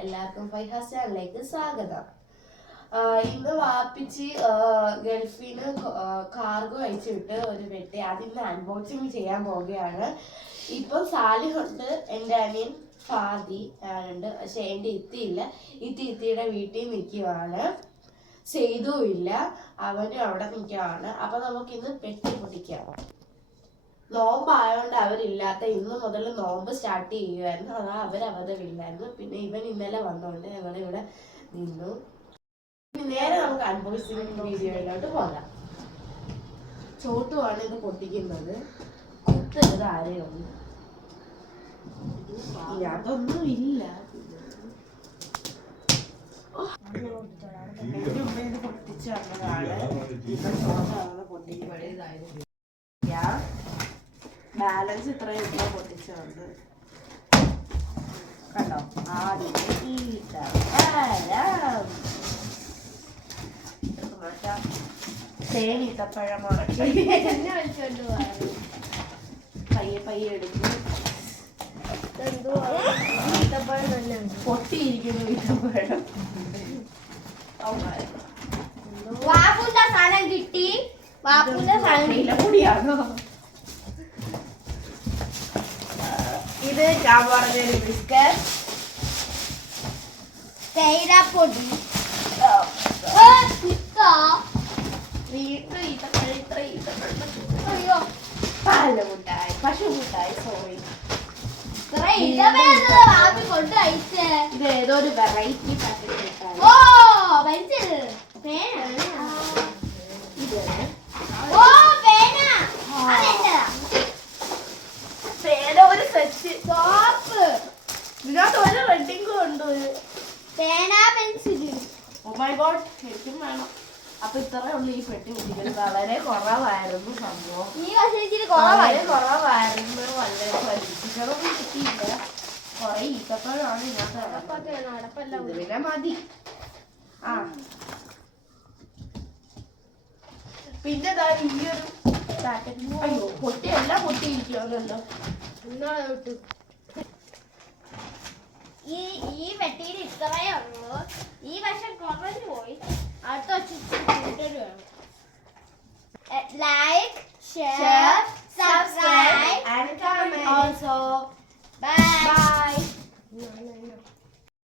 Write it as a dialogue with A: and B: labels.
A: എല്ലാവർക്കും ഫൈഹാസ് ചാനലിലേക്ക് സ്വാഗതം ഇന്ന് വാപ്പിച്ച് ഗൾഫിൽ ഗൾഫിന് കാർഗോ അയച്ചിട്ട് ഒരു വെട്ടി. അതിന്ന് അൺബോക്സിങ് ചെയ്യാൻ പോവുകയാണ്. ഇപ്പം സാലിഹുണ്ട് എന്റെ അനിയൻ ഫാദി ഞാനുണ്ട് പക്ഷെ എന്റെ ഇത്തിയില്ല ഇത്തി ഇത്തിയുടെ വീട്ടിൽ നിൽക്കുവാണ്. ചെയ്തും ഇല്ല. അവനും അവിടെ നിൽക്കുവാണ്. അപ്പം നമുക്ക് ഇന്ന് പെട്ടി പൊട്ടിക്കാം. നോമ്പായോണ്ട് അവരില്ലാത്ത ഇന്ന് മുതൽ നോമ്പ് സ്റ്റാർട്ട് ചെയ്യുമായിരുന്നു അതാ അവർ വീട്ടിലായിരുന്നു പിന്നെ ഇവൻ ഇന്നലെ വന്നോണ്ട് ഞങ്ങൾ ഇവിടെ നിന്നു. നേരെ നമുക്ക് അൺബോക്സിംഗ് വീഡിയോയിലോട്ട് പോകാം. ചോട്ടുമാണ് ഇത് പൊട്ടിക്കുന്നത്. കുത്തരുത് ആരെയൊന്നും അതൊന്നും ഇല്ല. പൊട്ടിച്ചു ചോട്ടാണ് പൊട്ടിക്കുന്നത് ബാലൻസ് ഇത്രയും ഇപ്പൊ പൊട്ടിച്ചു കണ്ടോ ആദ്യം തേനീത്തപ്പഴമാണ്
B: എന്നെ വിളിച്ചോണ്ട് പോവാണ്.
A: പയ്യെ പയ്യെ എടുക്കും?
B: ഈ.
A: പൊട്ടിയിരിക്കുന്നു.
B: വാപ്പുന്റെ സാധനം കിട്ടി വാപ്പുന്റെ സാധനം ഇല്ല
A: ഇലമുടിയാണോ ഇത് ഞാൻ പറഞ്ഞൊരു ബിസ്ക്കറ്റ് പാൽ മുട്ടായി പശു മുട്ടായി സോറി
B: കഴിച്ചേ
A: ഇത് ഏതോ ഒരു വെറൈറ്റി പാക്കറ്റ് മുട്ടായി
B: ഓ പെൻസിൽ പേന
A: ഇത്
B: ഓ പേന അതെന്താ
A: പേന ഒരു സെറ്റ്.
B: സോപ്പ്
A: ഇതിനകത്ത് ഒരു റെഡിങ്ങും ഉണ്ട്?
B: പേന പെൻസിൽ.
A: ഓ മൈ ഗോഡ് ശരിക്കും വേണം. അപ്പൊ ഇത്രേ ഉള്ളൂ ഈ പെട്ടി കുട്ടികൾ വളരെ കുറവായിരുന്നു സംഭവം.
B: ഈ പക്ഷേ
A: വളരെ
B: കുറവായി.
A: കുറവായിരുന്നു. വളരെ പരീക്ഷിക്കണമൊന്നും കിട്ടിയില്ല. കൊറേ ഈത്തപ്പഴമാണ് ഇതിനകത്ത് ഇത് പിന്നെ മതി. ആ. പിന്നെ ഈ ഒരു അയ്യോ പൊട്ടി എല്ലാം പൊട്ടിയിരിക്കുമല്ലോ
B: ഈ ഈ വെട്ടിയിൽ ഇത്രയേ ഉള്ളൂ. ഈ വശം കുറഞ്ഞു പോയി. അടുത്ത വശം like share subscribe bye
A: bye
B: bye